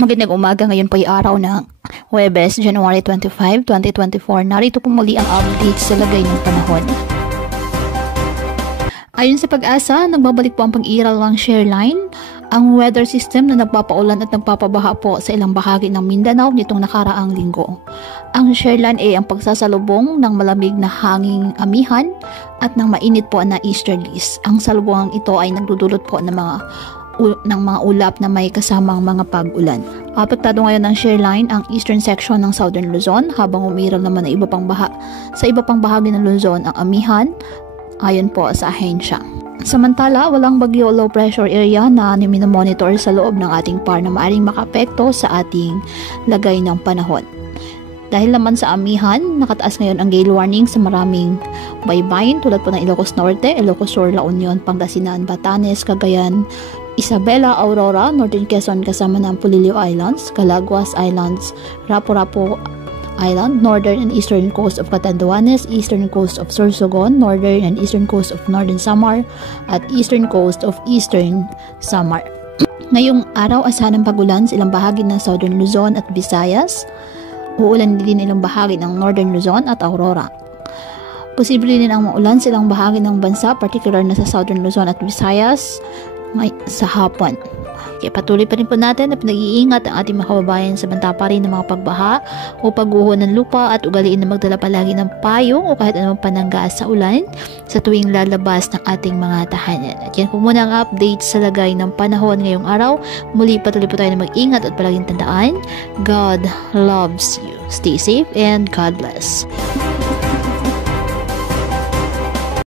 Magandang umaga, ngayon po ay araw ng Huwebes, January 25, 2024. Narito po muli ang update sa lagay ng panahon. Ayon sa Pag-asa, nagbabalik po ang pag-iral ng Shareline, ang weather system na nagpapaulan at nagpapabaha po sa ilang bahagi ng Mindanao nitong nakaraang linggo. Ang Shareline ay ang pagsasalubong ng malamig na hanging amihan at ng mainit po na easterlies. Ang salubungang ito ay nagdudulot po ng mga ulap na may kasamang mga pag-ulan. Apektado ngayon ng Shareline ang eastern section ng Southern Luzon, habang umiral naman sa iba pang bahagi ng Luzon ang amihan, ayon po sa ahensya. Samantala, walang bagyo o low pressure area na monitor sa loob ng ating par na maaaring makaapekto sa ating lagay ng panahon. Dahil naman sa amihan, nakataas ngayon ang gale warning sa maraming baybayin tulad po ng Ilocos Norte, Ilocos Sur, La Union, Pangasinan, Batanes, Cagayan, Isabela, Aurora, Northern Quezon kasama ng Polillo Islands, Calaguas Islands, Rapu-Rapu Island, Northern and Eastern Coast of Catanduanes, Eastern Coast of Sorsogon, Northern and Eastern Coast of Northern Samar, at Eastern Coast of Eastern Samar. Ngayong araw, asahan ng pagulan sa ilang bahagi ng Southern Luzon at Visayas. Uulan din ilang bahagi ng Northern Luzon at Aurora. Posible din ang maulan sa ilang bahagi ng bansa, particular na sa Southern Luzon at Visayas sa hapon. Kaya patuloy pa rin po natin na pinag-iingat ang ating mga kababayan sa banta pa rin ng mga pagbaha o pagguho ng lupa, at ugaliin na magdala palagi ng payong o kahit anumang panangga sa ulan sa tuwing lalabas ng ating mga tahanan. At yan po muna ang update sa lagay ng panahon ngayong araw. Muli patuloy po tayo na mag-ingat at palaging tandaan, God loves you. Stay safe and God bless.